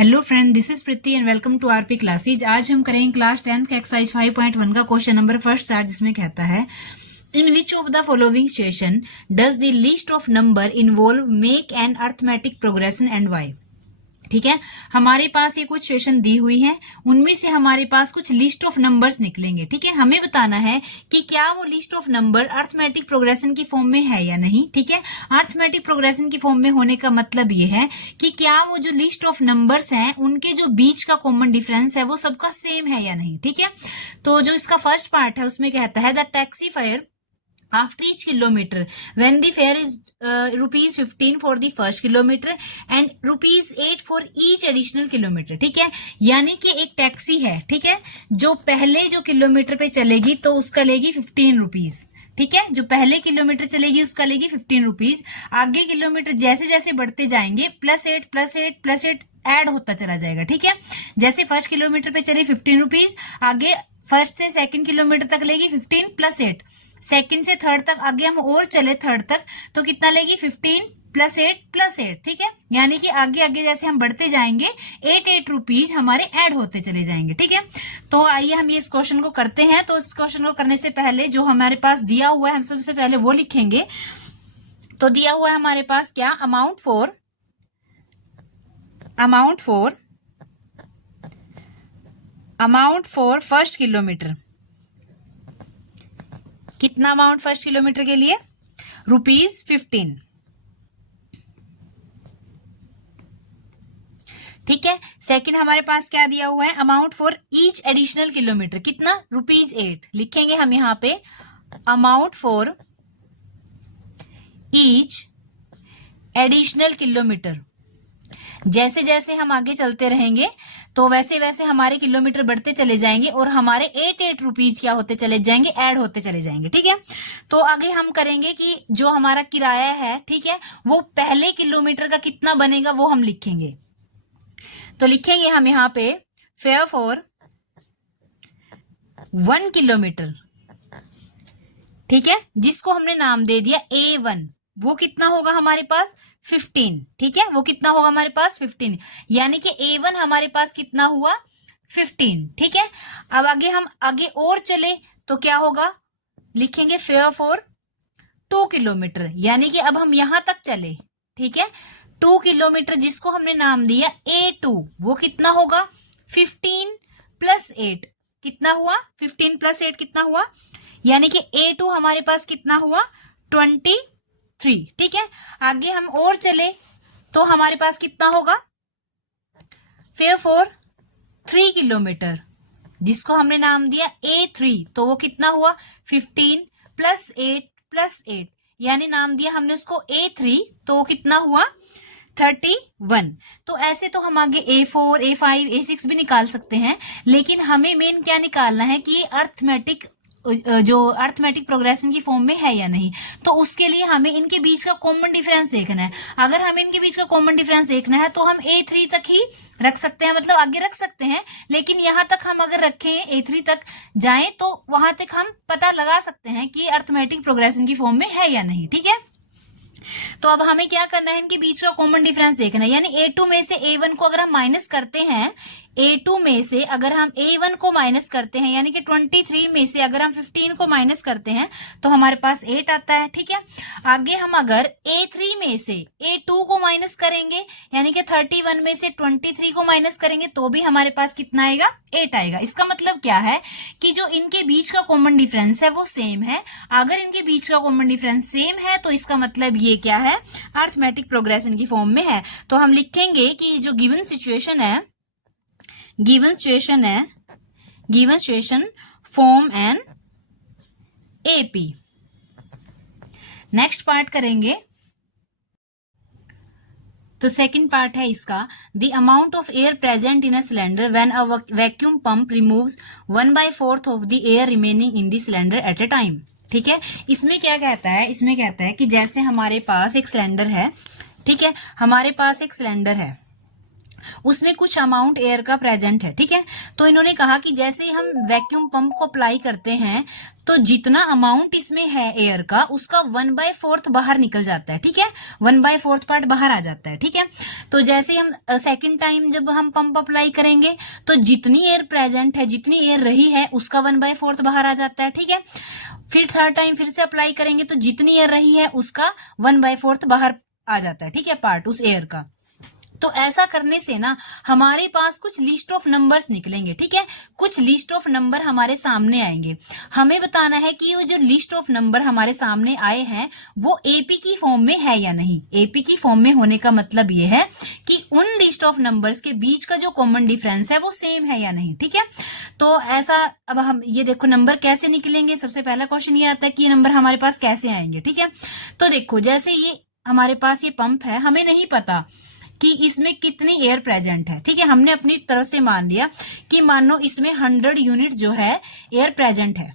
Hello friend, this is Preeti and welcome to RP classes. आज हम करेंगे क्लास 10th का एक्सरसाइज 5.1 का क्वेश्चन नंबर फर्स्ट चार्ट, जिसमें कहता है in which of the following situation does the list of number involve make an arithmetic progression and why. ठीक है, हमारे पास ये कुछ सिचुएशन दी हुई है, उनमें से हमारे पास कुछ लिस्ट ऑफ नंबर्स निकलेंगे। ठीक है, हमें बताना है कि क्या वो list of number arithmetic progression की फॉर्म में है या नहीं। ठीक है, अर्थमेटिक प्रोग्रेशन की फॉर्म में होने का मतलब ये है कि क्या वो जो लिस्ट ऑफ नंबर्स हैं उनके जो बीच का कॉमन डिफरेंस है वो सबका सेम है या नहीं। ठीक है, तो जो इसका फर्स्ट पार्ट है उसमें कहता है the taxi fare after each kilometer when the fare is rupees 15 for the first kilometer and rupees 8 for each additional kilometer। ठीक है, यानी कि एक टैक्सी है, ठीक है, जो पहले जो किलोमीटर पे चलेगी तो उसका लेगी 15 रुपीज। ठीक है, जो पहले किलोमीटर चलेगी उसका लेगी 15 रुपीज। आगे किलोमीटर जैसे जैसे बढ़ते जाएंगे +8 ऐड होता चला जाएगा। ठीक है, जैसे फर्स्ट किलोमीटर पे चले 15 रुपीज, आगे फर्स्ट से सेकंड किलोमीटर तक लेगी 15 +8, सेकंड से थर्ड तक आगे हम और चले थर्ड तक तो कितना लेगी 15 +8 ठीक है, यानी कि आगे आगे जैसे हम बढ़ते जाएंगे 8 रुपीज हमारे ऐड होते चले जाएंगे। ठीक है, तो आइए हम ये इस क्वेश्चन को करते हैं। तो इस क्वेश्चन को करने से पहले जो हमारे पास दिया हुआ है हम सबसे पहले वो लिखेंगे। तो दिया हुआ है हमारे पास क्या, अमाउंट फॉर फर्स्ट किलोमीटर। कितना अमाउंट फर्स्ट किलोमीटर के लिए, ₹15। ठीक है, सेकंड हमारे पास क्या दिया हुआ है, amount for each additional kilometre. कितना, ₹8। लिखेंगे हम यहां पे amount for each additional kilometre. जैसे जैसे हम आगे चलते रहेंगे तो वैसे वैसे हमारे किलोमीटर बढ़ते चले जाएंगे और हमारे 8 रुपीज क्या होते चले जाएंगे, ऐड होते चले जाएंगे। ठीक है, तो आगे हम करेंगे कि जो हमारा किराया है, ठीक है, वो पहले किलोमीटर का कितना बनेगा वो हम लिखेंगे। तो लिखेंगे हम यहाँ पे फेयर फॉर 1 किलोमीटर। ठीक है, जिसको हमने नाम दे दिया A1, वो कितना होगा हमारे पास 15। ठीक है, वो कितना होगा हमारे पास 15, यानी कि A1 हमारे पास कितना हुआ 15। ठीक है, अब आगे हम आगे और चले तो क्या होगा, लिखेंगे फेयर फॉर 2 किलोमीटर, यानी कि अब हम यहां तक चले। ठीक है, 2 किलोमीटर जिसको हमने नाम दिया A2, वो कितना होगा 15 + 8। कितना हुआ 15 + 8 कितना हुआ, यानी कि A2 हमारे पास कितना हुआ 23। ठीक है, आगे हम और चले तो हमारे पास कितना होगा, फेयर फॉर 3 किलोमीटर जिसको हमने नाम दिया A3, तो वो कितना हुआ 15 + 8 यानी नाम दिया हमने उसको A3, तो वो कितना हुआ 31। तो ऐसे तो हम आगे A4, A5, A6 भी निकाल सकते हैं, लेकिन हमें मेन क्या निकालना है कि अर्थमेटिक प्रोग्रेशन की फॉर्म में है या नहीं। तो उसके लिए हमें इनके बीच का कॉमन डिफरेंस देखना है। अगर हमें इनके बीच का कॉमन डिफरेंस देखना है तो हम A3 तक ही रख सकते हैं, मतलब आगे रख सकते हैं, लेकिन यहां तक हम अगर रखें A3 तक जाएं तो वहां तक हम पता लगा सकते हैं कि अर्थमेटिक प्रोग्रेशन की फॉर्म में है या नहीं। ठीक है, तो अब हमें क्या करना है, इनके बीच का कॉमन डिफरेंस देखना है, यानी A2 में से A1 को अगर हम माइनस करते हैं, A2 में से अगर हम A1 को माइनस करते हैं, यानी कि 23 में से अगर हम 15 को माइनस करते हैं तो हमारे पास 8 आता है। ठीक है, आगे हम अगर A3 में से A2 को माइनस करेंगे, यानी कि 31 में से 23 को माइनस करेंगे तो भी हमारे पास कितना आएगा, 8 आएगा। इसका मतलब क्या है कि जो इनके बीच का कॉमन डिफरेंस है वो सेम है। अगर इनके बीच का कॉमन डिफरेंस सेम है तो इसका मतलब ये क्या है, अर्थमेटिक प्रोग्रेशन की फॉर्म में है। तो हम लिखेंगे कि जो given situation form an AP। Next part करेंगे, तो सेकंड पार्ट है इसका, the amount of air present in a cylinder when a vacuum pump removes 1/4 of the air remaining in the cylinder at a time. ठीक है, इसमें क्या कहता है, इसमें कहता है कि जैसे हमारे पास एक सिलेंडर है, ठीक है, हमारे पास एक सिलेंडर है, उसमें कुछ अमाउंट एयर का प्रेजेंट है, ठीक है। तो इन्होंने कहा कि जैसे हम वैक्यूम पंप को अप्लाई करते हैं तो जितना अमाउंट इसमें है एयर का उसका 1/4 बाहर निकल जाता है, ठीक है, 1/4 पार्ट बाहर आ जाता है, ठीक है। तो जैसे हम सेकंड टाइम जब हम पंप अप्लाई करेंगे तो जितनी एयर प्रेजेंट है, जितनी एयर रही है उसका 1/4 बाहर आ जाता है, ठीक है। फिर थर्ड टाइम फिर से अप्लाई करेंगे तो जितनी एयर रही है उसका 1/4 बाहर आ जाता है, ठीक है, पार्ट उस एयर का। तो ऐसा करने से ना हमारे पास कुछ लिस्ट ऑफ नंबर्स निकलेंगे, ठीक है, कुछ लिस्ट ऑफ नंबर हमारे सामने आएंगे। हमें बताना है कि वो जो लिस्ट ऑफ नंबर हमारे सामने आए हैं वो एपी की फॉर्म में है या नहीं। एपी की फॉर्म में होने का मतलब ये है कि उन लिस्ट ऑफ नंबर्स के बीच का जो कॉमन डिफरेंस है वो सेम है या नहीं, ठीक है। तो ऐसा अब हम ये देखो नंबर कैसे निकलेंगे। सबसे पहला क्वेश्चन ये आता है कि ये नंबर हमारे पास कैसे आएंगे, ठीक है। तो देखो जैसे ये हमारे पास ये पंप है, हमें नहीं पता कि इसमें कितनी एयर प्रेजेंट है, ठीक है। हमने अपनी तरफ से मान लिया कि मानो इसमें 100 यूनिट जो है एयर प्रेजेंट है,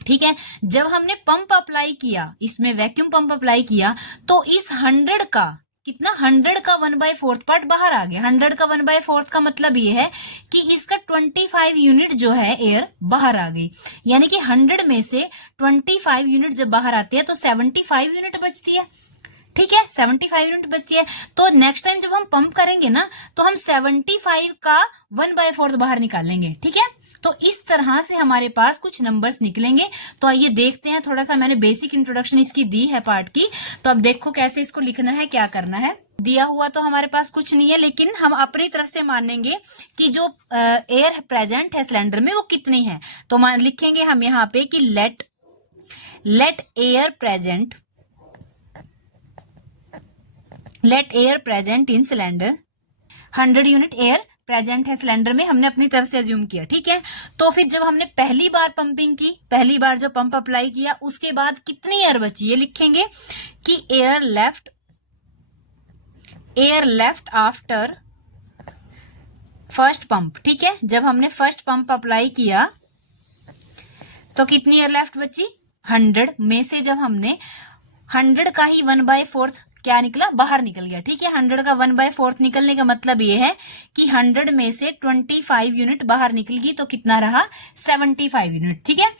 ठीक है। जब हमने पंप अप्लाई किया, इसमें वैक्यूम पंप अप्लाई किया तो इस 100 का कितना, 100 का 1/4 पार्ट बाहर आ गया। 100 का 1/4 का मतलब ये है कि इसका 25 यूनिट जो है एयर बाहर आ गई। यानी कि 100 में से 25 यूनिट जब बाहर आती है तो 75 यूनिट बचती है, ठीक है, 75 यूनिट बचती है। तो नेक्स्ट टाइम जब हम पंप करेंगे ना तो हम 75 का 1/4 बाहर निकालेंगे, ठीक है। तो इस तरह से हमारे पास कुछ नंबर्स निकलेंगे। तो आइए देखते हैं, थोड़ा सा मैंने बेसिक इंट्रोडक्शन इसकी दी है पार्ट की। तो अब देखो कैसे इसको लिखना है, क्या करना है। दिया हुआ तो हमारे पास कुछ नहीं है, लेकिन हम अपनी तरफ से मानेंगे कि जो एयर प्रेजेंट है सिलेंडर में वो कितनी है। तो लिखेंगे हम यहाँ पे कि let air present in cylinder, 100 unit air present है सिलेंडर में, हमने अपनी तरफ से अज्यूम किया, ठीक है। तो फिर जब हमने पहली बार पंपिंग की, पहली बार जब पंप अप्लाई किया उसके बाद कितनी एयर बची, ये लिखेंगे कि air left after first pump, ठीक है। जब हमने फर्स्ट पंप अप्लाई किया तो कितनी एयर लेफ्ट बची, 100 में से जब हमने 100 का ही 1/4 क्या निकला, बाहर निकल गया, ठीक है। 100 का 1/4 निकलने का मतलब ये है कि 100 में से 25 यूनिट बाहर निकल गई तो कितना रहा, 75 यूनिट, ठीक है।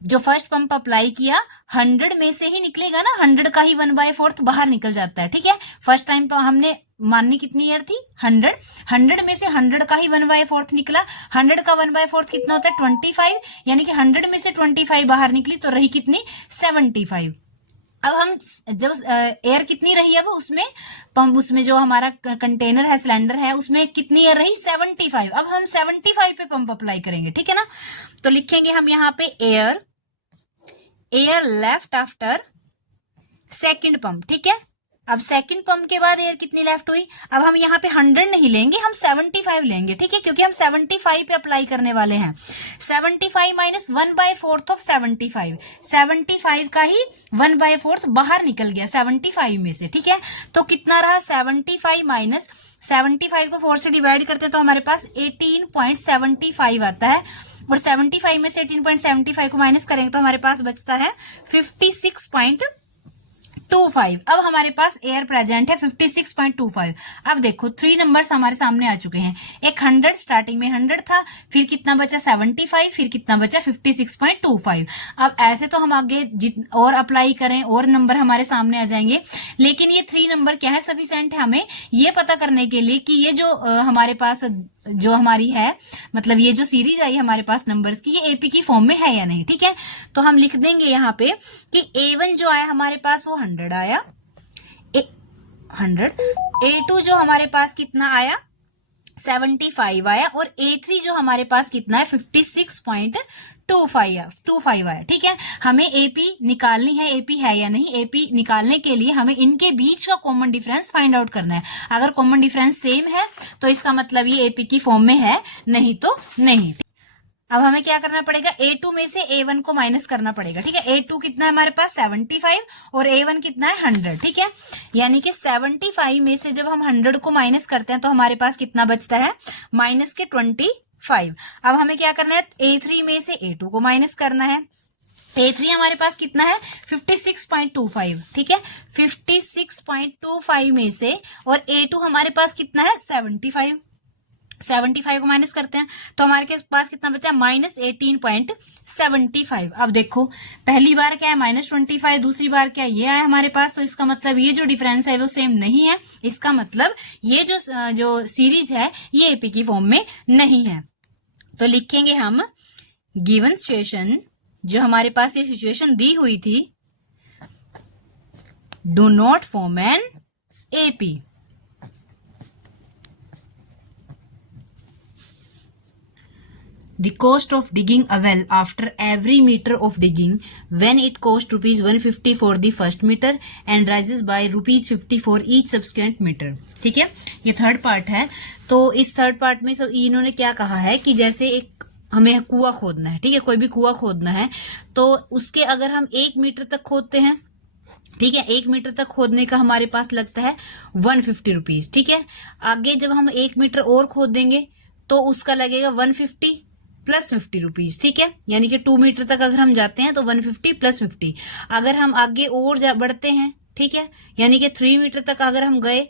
जो फर्स्ट पंप अप्लाई किया 100 में से ही निकलेगा ना, 100 का ही 1/4 बाहर निकल जाता है, ठीक है। फर्स्ट टाइम हमने माननी कितनी एयर थी, 100 में से 100 का ही 1/4 निकला। 100 का 1/4 कितना होता है, 25, यानी कि 100 में से 25 बाहर निकली तो रही कितनी, 75। अब हम जब एयर कितनी रही है वो उसमें पंप, उसमें जो हमारा कंटेनर है, सिलेंडर है, उसमें कितनी एयर रही, 75। अब हम 75 पे पंप अप्लाई करेंगे, ठीक है ना। तो लिखेंगे हम यहाँ पे air left after second pump, ठीक है। अब सेकंड पंप के बाद एयर कितनी लेफ्ट हुई, अब हम यहाँ पे 100 नहीं लेंगे, हम 75 लेंगे, ठीक है, क्योंकि हम 75 पे अप्लाई करने वाले हैं। 75 माइनस 1/4 ऑफ 75 का ही 1/4 बाहर निकल गया 75 में से, ठीक है। तो कितना रहा, 75 माइनस 75 को 4 से डिवाइड करते हैं तो हमारे पास 18.75 आता है, और 75 में से 18.75 को माइनस करेंगे तो हमारे पास बचता है 56.25। अब हमारे पास एयर प्रेजेंट है 56.25। अब देखो 3 नंबर्स हमारे सामने आ चुके हैं। एक 100, स्टार्टिंग में 100 था, फिर कितना बचा 75, फिर कितना बचा 56.25। अब ऐसे तो हम आगे और अप्लाई करें और नंबर हमारे सामने आ जाएंगे, लेकिन ये 3 नंबर क्या है, सफिशिएंट है हमें ये पता करने के लिए कि ये जो हमारे पास जो हमारी है, मतलब ये जो सीरीज आई हमारे पास नंबर्स की, ये एपी की फॉर्म में है या नहीं, ठीक है। तो हम लिख देंगे यहाँ पे कि A1 जो आया हमारे पास वो 100 आया, 100। A2 जो हमारे पास कितना आया, 75 आया, और A3 जो हमारे पास कितना है, 56.25 आया, ठीक है। हमें एपी निकालनी है, एपी है या नहीं। एपी निकालने के लिए हमें इनके बीच का कॉमन डिफरेंस फाइंड आउट करना है। अगर कॉमन डिफरेंस सेम है तो इसका मतलब ये एपी की फॉर्म में है, नहीं तो नहीं। अब हमें क्या करना पड़ेगा, A2 में से A1 को माइनस करना पड़ेगा, ठीक है। A2 कितना है हमारे पास, 75, और A1 कितना है, 100, ठीक है। यानी कि 75 में से जब हम 100 को माइनस करते हैं तो हमारे पास कितना बचता है, माइनस के 25। अब हमें क्या करना है, A3 में से A2 को माइनस करना है, A3 हमारे पास कितना है 56.25, ठीक है 56.25 में से, और A2 हमारे पास कितना है 75 को माइनस करते हैं तो हमारे पास कितना बचा -18.75। अब देखो पहली बार क्या है -25, दूसरी बार क्या ये आया हमारे पास, तो इसका मतलब ये जो डिफरेंस है वो सेम नहीं है, इसका मतलब ये जो सीरीज है ये एपी की फॉर्म में नहीं है। तो लिखेंगे हम गिवन सिचुएशन, जो हमारे पास ये सिचुएशन दी हुई थी, do not form an AP. The cost of digging a well after every meter of digging, when it costs rupees 150 for the first meter and rises by rupees 50 for each subsequent meter। ठीक है, ये third part है। तो इस third part में सब इन्होंने क्या कहा है कि जैसे एक हमें कुआं खोदना है, ठीक है, कोई भी कुआं खोदना है, तो उसके अगर हम 1 मीटर तक खोदते हैं, ठीक है, 1 मीटर तक खोदने का हमारे पास लगता है 150 रुपीज, ठीक है। आगे जब हम 1 मीटर और खोदेंगे तो उसका लगेगा 150 प्लस 50 रुपीज, ठीक है, यानी कि 2 मीटर तक अगर हम जाते हैं तो 150 प्लस 50। अगर हम आगे और बढ़ते हैं, ठीक है, यानी कि 3 मीटर तक अगर हम गए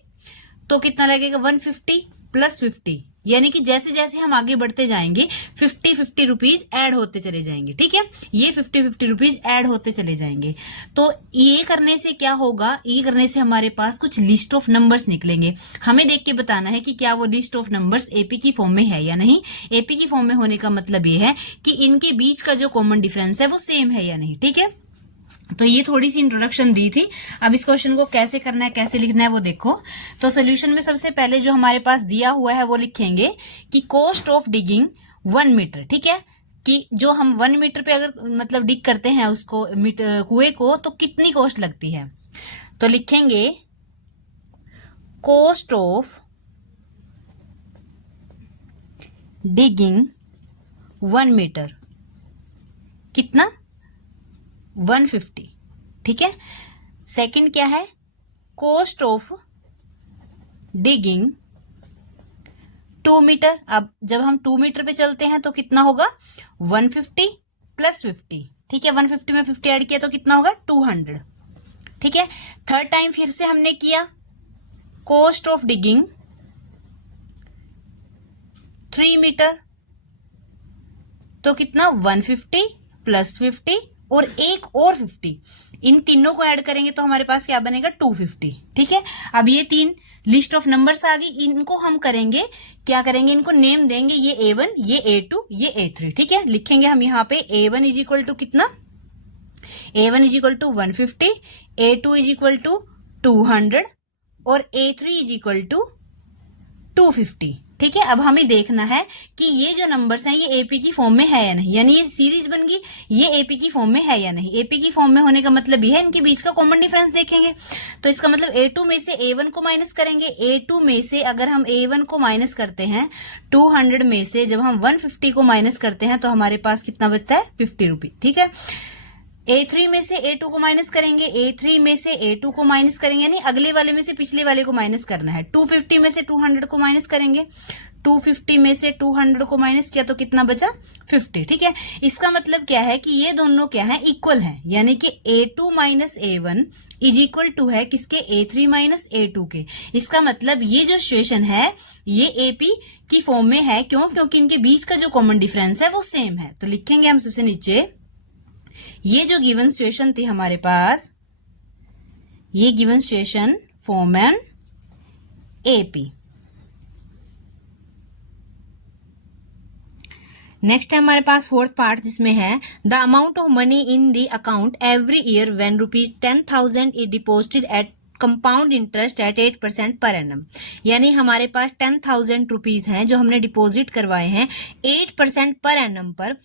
तो कितना लगेगा 150 प्लस 50, यानी कि जैसे जैसे हम आगे बढ़ते जाएंगे 50 रुपीज ऐड होते चले जाएंगे, ठीक है, ये 50 रुपीज ऐड होते चले जाएंगे। तो ये करने से क्या होगा, ये करने से हमारे पास कुछ लिस्ट ऑफ नंबर्स निकलेंगे। हमें देख के बताना है कि क्या वो लिस्ट ऑफ नंबर्स एपी की फॉर्म में है या नहीं। एपी की फॉर्म में होने का मतलब ये है कि इनके बीच का जो कॉमन डिफरेंस है वो सेम है या नहीं, ठीक है। तो ये थोड़ी सी इंट्रोडक्शन दी थी। अब इस क्वेश्चन को कैसे करना है, कैसे लिखना है वो देखो। तो सोल्यूशन में सबसे पहले जो हमारे पास दिया हुआ है वो लिखेंगे कि कॉस्ट ऑफ डिगिंग 1 मीटर, ठीक है, कि जो हम 1 मीटर पे अगर मतलब डिग करते हैं उसको कुएं को, तो कितनी कॉस्ट लगती है। तो लिखेंगे कॉस्ट ऑफ डिगिंग 1 मीटर कितना 150, ठीक है। सेकंड क्या है, कॉस्ट ऑफ डिगिंग 2 मीटर। अब जब हम 2 मीटर पे चलते हैं तो कितना होगा 150 प्लस 50, ठीक है, 150 में 50 ऐड किया तो कितना होगा 200, ठीक है। थर्ड टाइम फिर से हमने किया कॉस्ट ऑफ डिगिंग 3 मीटर, तो कितना 150 प्लस 50 और एक और 50, इन तीनों को ऐड करेंगे तो हमारे पास क्या बनेगा 250, ठीक है। अब ये 3 लिस्ट ऑफ नंबर्स आ गई, इनको हम करेंगे क्या करेंगे, इनको नेम देंगे, ये A1, ये A2, ये A3, ठीक है। लिखेंगे हम यहाँ पे A1 इज इक्वल टू कितना, A1 is equal to 150, A2 is equal to 200 और A3 इज इक्वल टू 250, ठीक है। अब हमें देखना है कि ये जो नंबर्स हैं ये एपी की फॉर्म में है या नहीं, यानी ये सीरीज बन गई, ये एपी की फॉर्म में है या नहीं। एपी की फॉर्म में होने का मतलब ये है इनके बीच का कॉमन डिफरेंस देखेंगे। तो इसका मतलब A2 में से A1 को माइनस करेंगे, A2 में से अगर हम A1 को माइनस करते हैं 200 में से, जब हम 150 को माइनस करते हैं तो हमारे पास कितना बचता है 50 रुपये, ठीक है। A3 में से A2 को माइनस करेंगे, A3 में से A2 को माइनस करेंगे, यानी अगले वाले में से पिछले वाले को माइनस करना है। 250 में से 200 को माइनस करेंगे, 250 में से 200 को माइनस किया तो कितना बचा 50, ठीक है। इसका मतलब क्या है कि ये दोनों क्या है इक्वल हैं, यानी कि A2 minus A1 is equal to है किसके A3 माइनस A2 के। इसका मतलब ये जो सिचुएशन है ये एपी की फॉर्म में है, क्यों, क्योंकि इनके बीच का जो कॉमन डिफरेंस है वो सेम है। तो लिखेंगे हम सबसे नीचे, ये जो गिवन सिचुएशन थी हमारे पास, ये given situation form an AP. Next है हमारे पास फोर्थ पार्ट, जिसमें है the amount of money in the account every year when ₹10,000 is deposited at compound interest at 8% per annum. यानी हमारे पास 10,000 रुपीज हैं जो हमने डिपॉजिट करवाए हैं 8% पर एनम पर।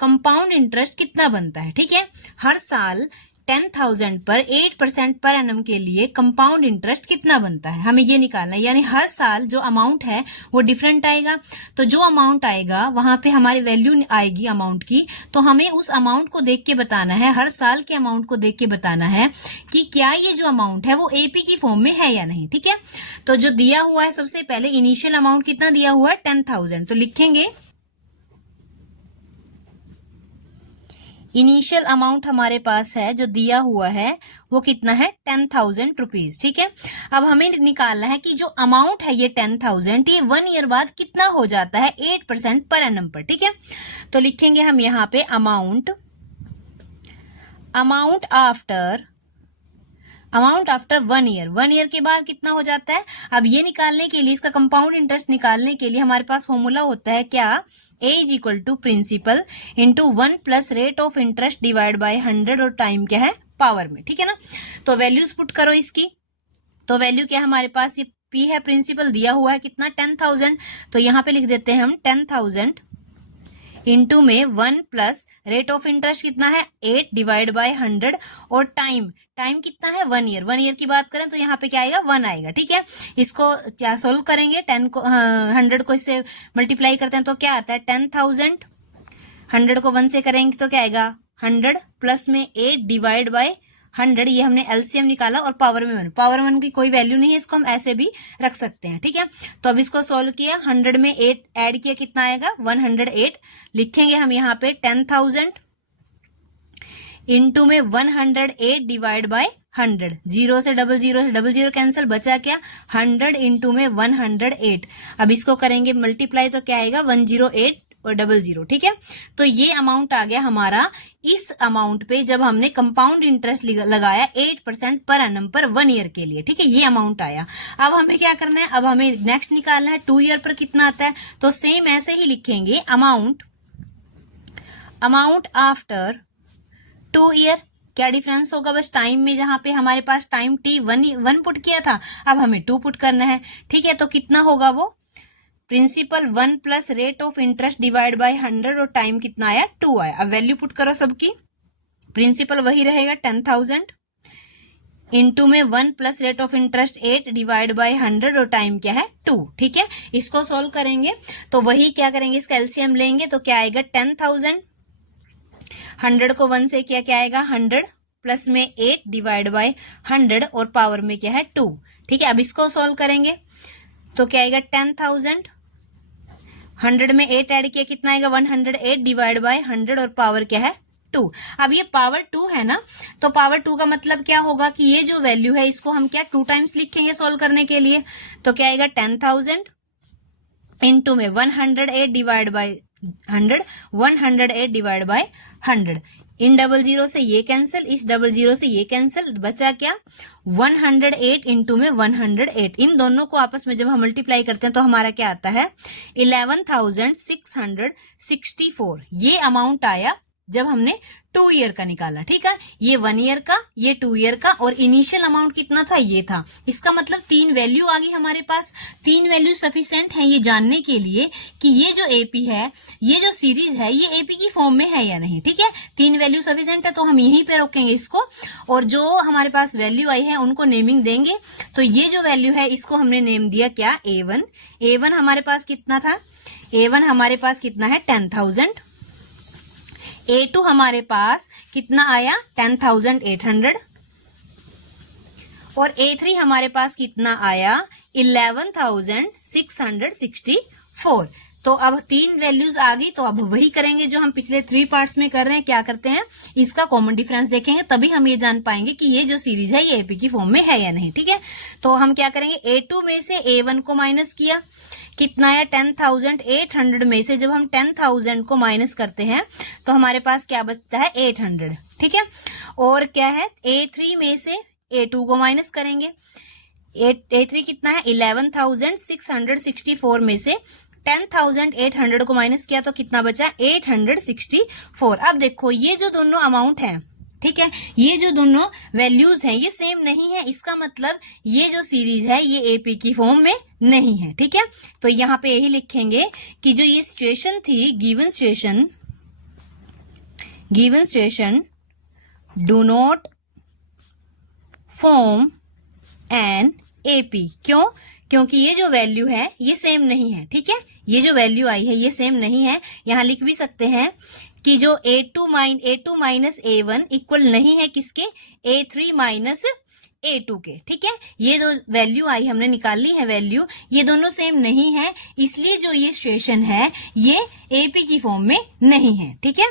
कंपाउंड इंटरेस्ट कितना बनता है, ठीक है, हर साल 10,000 पर 8% पर एनम के लिए कंपाउंड इंटरेस्ट कितना बनता है, हमें ये निकालना है। यानी हर साल जो अमाउंट है वो डिफरेंट आएगा, तो जो अमाउंट आएगा वहां पे हमारी वैल्यू आएगी अमाउंट की, तो हमें उस अमाउंट को देख के बताना है, हर साल के अमाउंट को देख के बताना है कि क्या ये जो अमाउंट है वो एपी की फॉर्म में है या नहीं, ठीक है। तो जो दिया हुआ है सबसे पहले इनिशियल अमाउंट कितना दिया हुआ है 10,000, तो लिखेंगे इनिशियल अमाउंट हमारे पास है जो दिया हुआ है वो कितना है 10,000 रुपीज। ठीक है, अब हमें निकालना है कि जो अमाउंट है ये 10,000 ये 1 ईयर बाद कितना हो जाता है 8% पर एनम पर। ठीक है, तो लिखेंगे हम यहाँ पे अमाउंट आफ्टर 1 ईयर। 1 ईयर के बाद कितना हो जाता है। अब ये निकालने के लिए, इसका कंपाउंड इंटरेस्ट निकालने के लिए हमारे पास फॉर्मूला होता है क्या, A is equal to principal into 1 plus rate of interest divide by 100 और टाइम क्या है पावर में। ठीक है ना, तो वैल्यूज पुट करो इसकी। तो वैल्यू क्या हमारे पास, ये पी है, प्रिंसिपल दिया हुआ है कितना 10,000, तो यहाँ पे लिख देते हैं हम 10,000 इंटू में 1 प्लस रेट ऑफ इंटरेस्ट कितना है 8 डिवाइड बाय 100 और टाइम कितना है 1 ईयर। 1 ईयर की बात करें तो यहाँ पे क्या आएगा 1 आएगा। ठीक है, इसको क्या सोल्व करेंगे, 10 को 100 को इससे मल्टीप्लाई करते हैं तो क्या आता है 10,000, 100 को 1 से करेंगे तो क्या आएगा 100 प्लस में 8 डिवाइड बाय 100, ये हमने एलसीएम निकाला और पावर में 1 की कोई वैल्यू नहीं है, इसको हम ऐसे भी रख सकते हैं। ठीक है, तो अब इसको सोल्व किया, 100 में 8 ऐड किया कितना आएगा 108। लिखेंगे हम यहाँ पे 10,000 इंटू में 108 डिवाइड बाय 100, 0 से डबल जीरो कैंसिल, बचा क्या 100 इंटू में 108। अब इसको करेंगे मल्टीप्लाई तो क्या आएगा 108 और 00। ठीक है, तो ये अमाउंट आ गया हमारा इस अमाउंट पे जब हमने कंपाउंड इंटरेस्ट लगाया 8% पर एनम पर 1 ईयर के लिए। ठीक है, ये अमाउंट आया। अब हमें क्या करना है, अब हमें नेक्स्ट निकालना है 2 ईयर पर कितना आता है, तो सेम ऐसे ही लिखेंगे अमाउंट आफ्टर 2 ईयर। क्या डिफरेंस होगा, बस टाइम में, जहां पे हमारे पास टाइम टी 1 पुट किया था, अब हमें 2 पुट करना है। ठीक है, तो कितना होगा वो principal 1 plus rate of interest divide by 100 और टाइम कितना आया 2 आया। अब वैल्यू पुट करो सबकी, प्रिंसिपल वही रहेगा 10,000 इंटू में 1 plus rate of interest 8 divide by 100 और टाइम क्या है 2। ठीक है, इसको सोल्व करेंगे तो वही क्या करेंगे, इसका एलसीएम लेंगे तो क्या आएगा 10,000, 100 को 1 से क्या आएगा 100 प्लस में 8 डिवाइड बाय 100 और पावर में क्या है 2। ठीक है, अब इसको सोल्व करेंगे तो क्या आएगा 10,000, 100 में 8 ऐड किया कितना आएगा 108 डिवाइड बाय 100 और पावर क्या है 2। अब ये पावर 2 है ना, तो पावर 2 का मतलब क्या होगा कि ये जो वैल्यू है इसको हम क्या 2 टाइम्स लिखेंगे सोल्व करने के लिए, तो क्या आएगा 10,000 इंटू में 108 डिवाइड बाय 100, 108 डिवाइड बाय 100, इन 00 से ये कैंसिल, इस 00 से ये कैंसिल, बचा क्या 108 इंटू में 108। इन दोनों को आपस में जब हम मल्टीप्लाई करते हैं तो हमारा क्या आता है 11,664। ये अमाउंट आया जब हमने 2 ईयर का निकाला। ठीक है, ये 1 ईयर का, ये 2 ईयर का, और इनिशियल अमाउंट कितना था ये था। इसका मतलब 3 वैल्यू आ गई हमारे पास। 3 वैल्यू सफिशिएंट है ये जानने के लिए कि ये जो एपी है, ये जो सीरीज है, ये एपी की फॉर्म में है या नहीं। ठीक है, 3 वैल्यू सफिशिएंट है तो हम यहीं पे रोकेंगे इसको, और जो हमारे पास वैल्यू आई है उनको नेमिंग देंगे। तो ये जो वैल्यू है इसको हमने नेम दिया क्या A1। A1 हमारे पास कितना था, A1 हमारे पास कितना है 10,000। A2 हमारे पास कितना आया 10,800 और A3 हमारे पास कितना आया 11,664। तो अब 3 वैल्यूज आ गई, तो अब वही करेंगे जो हम पिछले 3 पार्ट्स में कर रहे हैं। क्या करते हैं, इसका कॉमन डिफरेंस देखेंगे, तभी हम ये जान पाएंगे कि ये जो सीरीज है ये एपी की फॉर्म में है या नहीं। ठीक है, तो हम क्या करेंगे, A2 में से A1 को माइनस किया, कितना आया 10,800 में से जब हम 10,000 को माइनस करते हैं तो हमारे पास क्या बचता है 800। ठीक है, और क्या है A3 में से A2 को माइनस करेंगे, A3 कितना है 11,664 में से 10,800 को माइनस किया तो कितना बचा 864। अब देखो ये जो दोनों अमाउंट है, ठीक है, ये जो दोनों वैल्यूज हैं ये सेम नहीं है, इसका मतलब ये जो सीरीज है ये एपी की फॉर्म में नहीं है। ठीक है, तो यहां पे यही लिखेंगे कि जो ये सिचुएशन थी, given situation do not form an AP. क्यों, क्योंकि ये जो वैल्यू है ये सेम नहीं है। ठीक है, ये जो वैल्यू आई है ये सेम नहीं है। यहां लिख भी सकते हैं कि जो A2 माइनस A1 इक्वल नहीं है किसके, A3 माइनस A2 के। ठीक है, ये जो वैल्यू आई हमने निकाली है वैल्यू, ये दोनों सेम नहीं है, इसलिए जो ये सिचुएशन है ये एपी की फॉर्म में नहीं है। ठीक है।